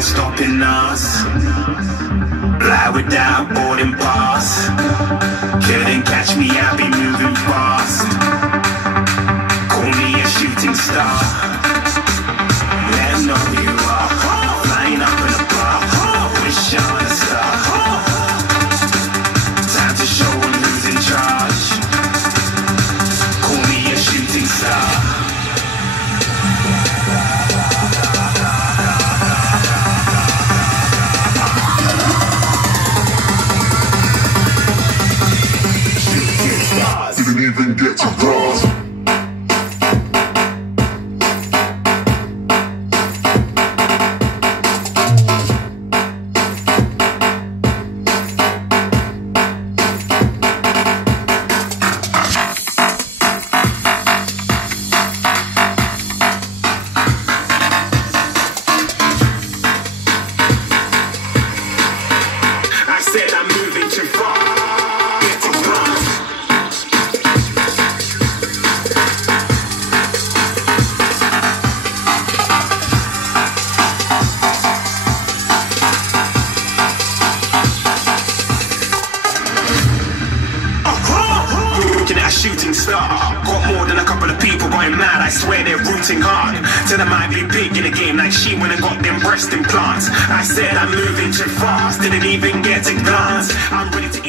no stopping us. Fly without boarding pass. Couldn't catch me, I'll be moving fast. Call me a shooting star. Let 'em know who you are. Flying up in a bar. Wish on a star. Time to show 'em who's in charge. Call me a shooting star. Didn't even get to cross. I said I'm moving too far. A shooting star. Got more than a couple of people going mad. I swear they're rooting hard. Said I might be big in the game like she went and got them breast implants. I said I'm moving too fast. Didn't even get a glance. I'm ready to